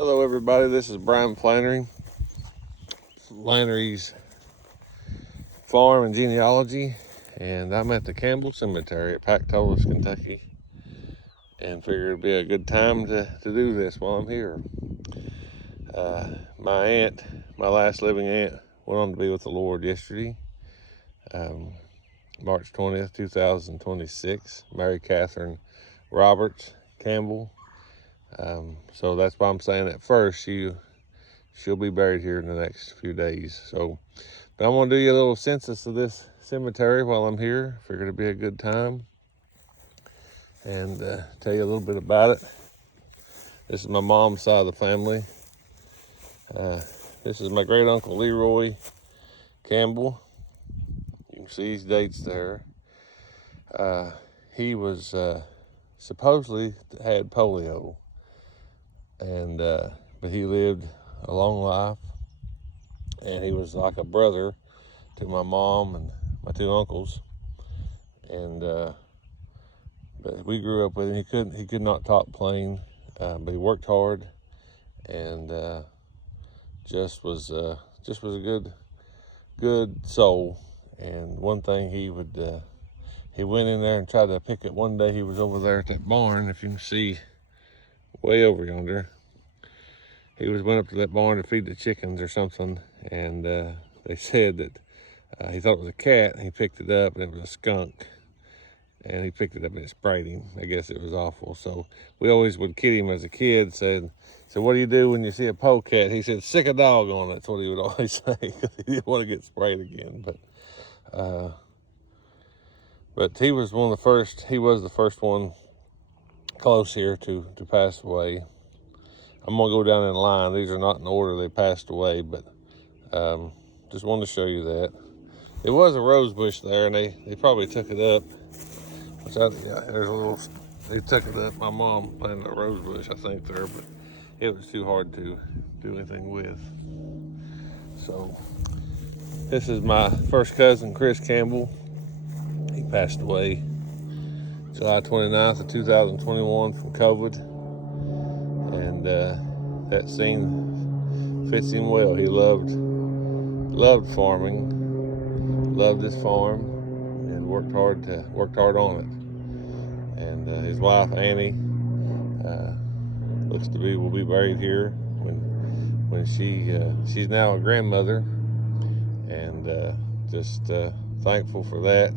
Hello everybody, this is Brian Flannery's Farm and Genealogy, and I'm at the Campbell Cemetery at Pactolus, Kentucky, and figured it'd be a good time to do this while I'm here. My aunt, my last living aunt, went on to be with the Lord yesterday, March 20th, 2026, Mary Catherine Roberts Campbell. So that's why I'm saying at first she'll be buried here in the next few days. So, but I'm gonna do you a little census of this cemetery while I'm here. Figured it'd be a good time and tell you a little bit about it. This is my mom's side of the family. This is my great uncle Leroy Campbell. You can see his dates there. He was supposedly had polio, and but he lived a long life, and he was like a brother to my mom and my two uncles. And but we grew up with him. He could not talk plain, but he worked hard, and just was a good soul. And one thing he went in there and tried to pick it. One day he was over there at that barn, if you can see way over yonder. He went up to that barn to feed the chickens or something, and they said that he thought it was a cat, and he picked it up, and it was a skunk. And he picked it up and it sprayed him. I guess it was awful. So we always would kid him as a kid, said, what do you do when you see a polecat? He said, sick a dog on it. That's what he would always say, because he didn't want to get sprayed again. But he was the first one close here to pass away. I'm gonna go down in line. These are not in order they passed away, but just wanted to show you that. There was a rose bush there, and they probably took it up. They took it up. My mom planted a rose bush, I think, there, but it was too hard to do anything with. So this is my first cousin, Chris Campbell. He passed away July 29th of 2021 from COVID. And that scene fits him well. He loved farming, loved his farm, and worked hard on it. And his wife Annie will be buried here when she's now a grandmother, and just thankful for that.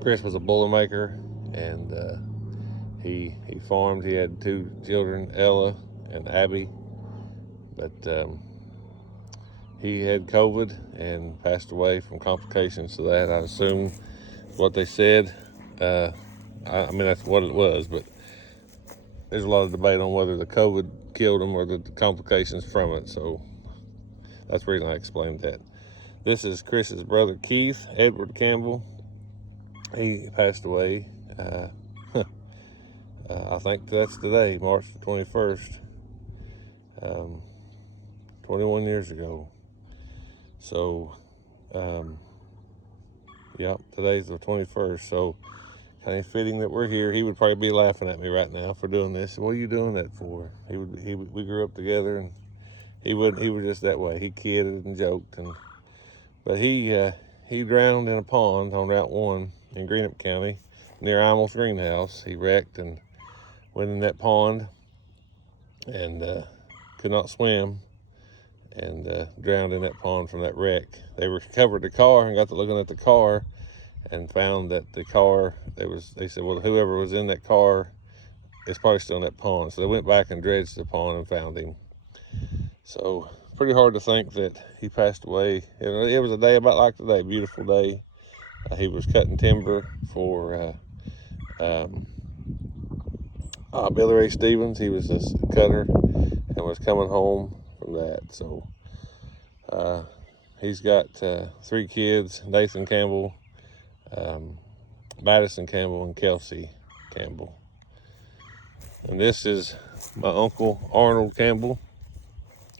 Chris was a Boilermaker, and he farmed. He had two children, Ella and Abby, but he had COVID and passed away from complications to that. I assume what they said. I mean, that's what it was, but there's a lot of debate on whether the COVID killed him or the complications from it. So that's the reason I explained that. This is Chris's brother, Keith Edward Campbell. He passed away. I think that's today, March the 21st, 21 years ago. So, today's the 21st, so kind of fitting that we're here. He would probably be laughing at me right now for doing this. What are you doing that for? We grew up together, and he was just that way. He kidded and joked, but he drowned in a pond on Route 1 in Greenup County near Imel's greenhouse. He wrecked and went in that pond and could not swim, and drowned in that pond from that wreck. They recovered the car and got to looking at the car and found that the car, they said, well, whoever was in that car is probably still in that pond. So they went back and dredged the pond and found him. So pretty hard to think that he passed away. It was a day about like today, beautiful day. He was cutting timber for Billy Ray Stevens. He was a cutter and was coming home from that. So he's got 3 kids: Nathan Campbell, Madison Campbell, and Kelsey Campbell. And this is my uncle Arnold Campbell.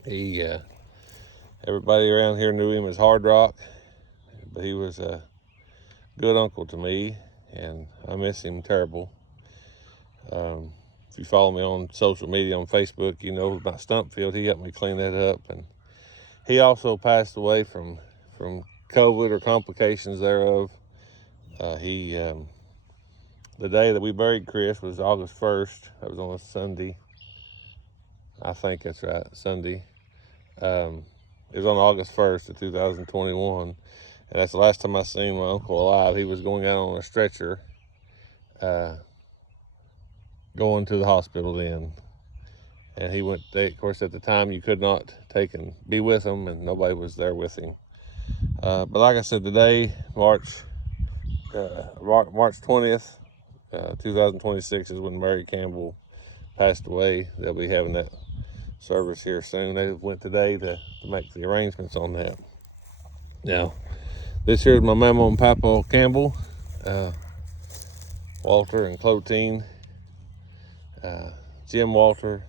He everybody around here knew him as Hard Rock, but he was a good uncle to me, and I miss him terrible. If you follow me on social media on Facebook, you know about Stumpfield. He helped me clean that up, and he also passed away from COVID or complications thereof. The day that we buried Chris was August 1st. That was on a Sunday. I think that's right, Sunday. It was on August 1st of 2021. And that's the last time I seen my uncle alive. He was going out on a stretcher, going to the hospital then. And he went, of course, at the time you could not take and be with him, and nobody was there with him. But like I said, today, March 20th, 2026 is when Mary Campbell passed away. They'll be having that service here soon. They went today to make the arrangements on that. Now, this here is my mama and papa Campbell, Walter and Clothine. Jim Walter,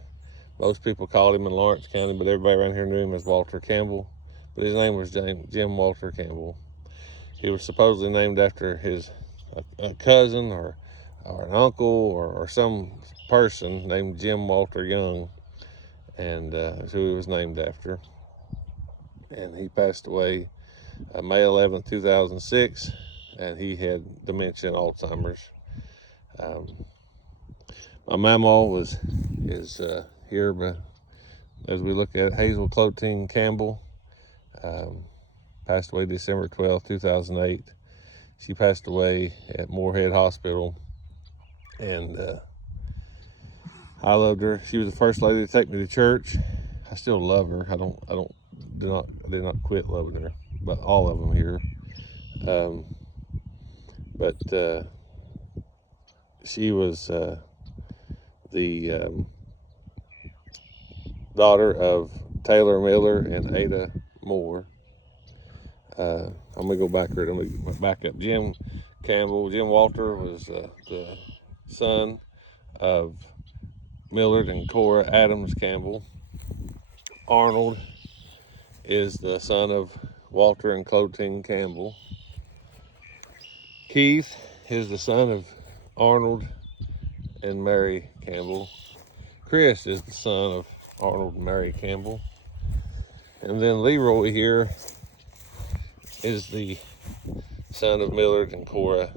most people called him in Lawrence County, but everybody around here knew him as Walter Campbell. But his name was Jim Walter Campbell. He was supposedly named after a cousin or an uncle or some person named Jim Walter Young, and that's who he was named after. And he passed away May 11th, 2006, and he had dementia and Alzheimer's. My mama is here, but as we look at Hazel Clothine Campbell, passed away December 12th, 2008. She passed away at Moorhead Hospital, and I loved her. She was the first lady to take me to church. I still love her. I did not quit loving her, but all of them here. But she was the daughter of Taylor Miller and Ada Moore. I'm gonna go backward. I'm gonna back up. Jim Campbell, Jim Walter was the son of Millard and Cora Adams Campbell. Arnold is the son of Walter and Clothine Campbell. Keith is the son of Arnold and Mary Campbell. Chris is the son of Arnold and Mary Campbell. And then Leroy here is the son of Millard and Cora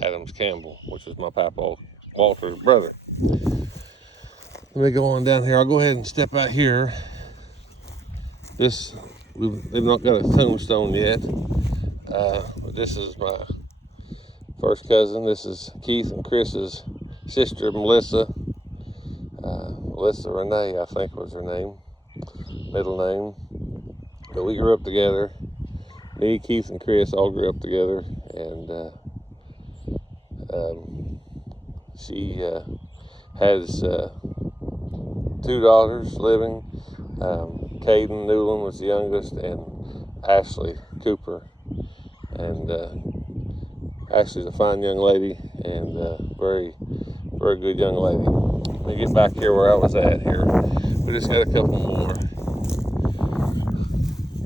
Adams Campbell, which is my papa Walter's brother. Let me go on down here. I'll go ahead and step out here. They've not got a tombstone yet, but this is my first cousin. This is Keith and Chris's sister, Melissa. Melissa Renee, I think was her name, middle name. But we grew up together. Me, Keith, and Chris all grew up together, and she has 2 daughters living. Caden Newland was the youngest, and Ashley Cooper. And Ashley's a fine young lady, and very, very good young lady. Let me get back here where I was at here. We just got a couple more.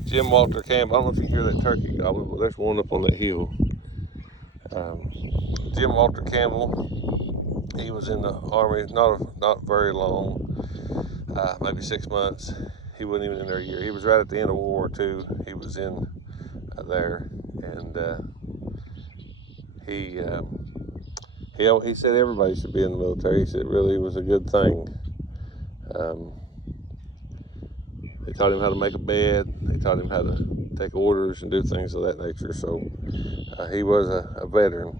Jim Walter Campbell. I don't know if you hear that turkey gobbling, but there's one up on that hill. Jim Walter Campbell, he was in the Army not very long, maybe 6 months. He wasn't even in there a year. He was right at the end of World War II. He was in there, and he said everybody should be in the military. He said it really was a good thing. They taught him how to make a bed. They taught him how to take orders and do things of that nature. So he was a veteran.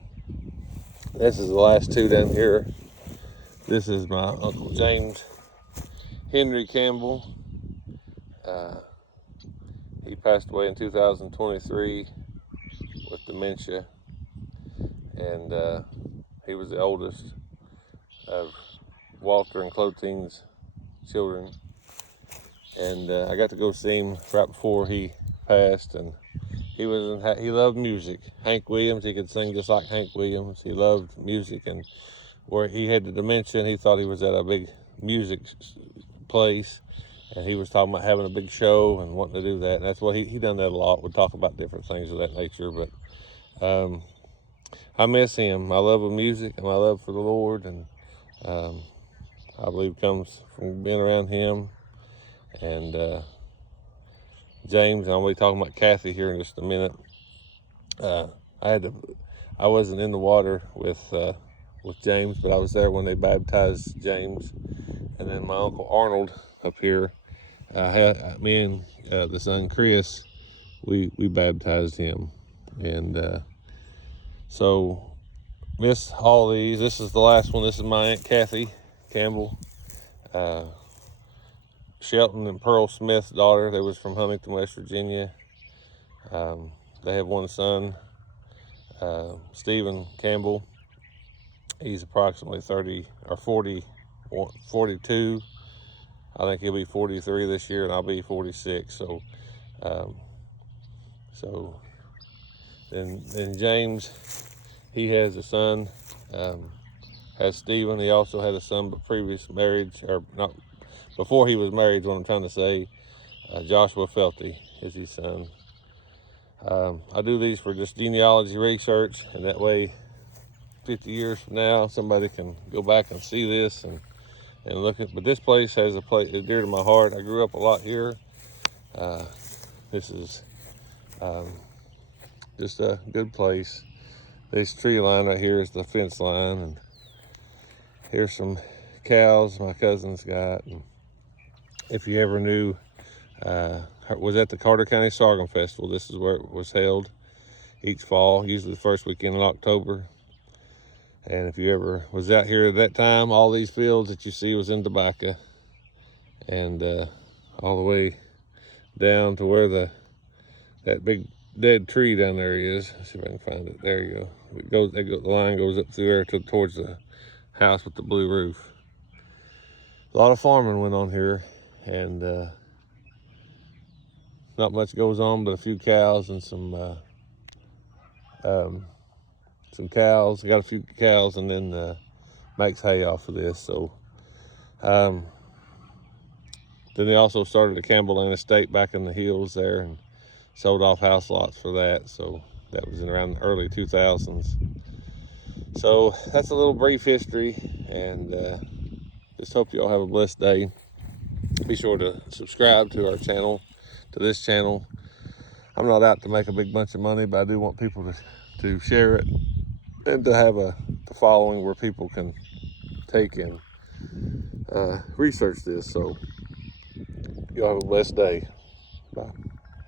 This is the last two down here. This is my Uncle James Henry Campbell. He passed away in 2023 with dementia, and he was the oldest of Walter and Clothine's children. And I got to go see him right before he passed, and he loved music. Hank Williams, he could sing just like Hank Williams. He loved music, and where he had the dementia, and he thought he was at a big music place, and he was talking about having a big show and wanting to do that. And that's what he done that a lot. Would talk about different things of that nature. But I miss him. My love of music and my love for the Lord, and I believe comes from being around him. And James, and I'll be talking about Kathy here in just a minute. I wasn't in the water with James, but I was there when they baptized James. And then my Uncle Arnold up here, me and the son Chris, we baptized him. And so miss all these. This is the last one. This is my Aunt Kathy Campbell, Shelton and Pearl Smith's daughter. They was from Huntington, West Virginia. They have one son, Stephen Campbell. He's approximately 30 or 42. I think he'll be 43 this year, and I'll be 46. So then James, he has a son, has Stephen. He also had a son, but previous marriage, or not before he was married, what I'm trying to say. Joshua Felty is his son. I do these for just genealogy research, and that way 50 years from now somebody can go back and see this and look at. But this place has a place is dear to my heart. I grew up a lot here. This is just a good place. This tree line right here is the fence line, and here's some cows my cousin's got. And if you ever knew, was at the Carter County Sorghum Festival. This is where it was held each fall, usually the first weekend in October. And if you ever was out here at that time, all these fields that you see was in tobacco. And all the way down to where that big dead tree down there is. Let's see if I can find it. There you go. The line goes up through there towards the house with the blue roof. A lot of farming went on here, and not much goes on but a few cows and some cows. I got a few cows, and then makes hay off of this. So then they also started a Campbell estate back in the hills there, and sold off house lots for that. So that was in around the early 2000s. So that's a little brief history, and just hope you all have a blessed day. Be sure to subscribe to our channel, to this channel. I'm not out to make a big bunch of money, but I do want people to share it and to have the following where people can take and research this. So you all have a blessed day. Bye.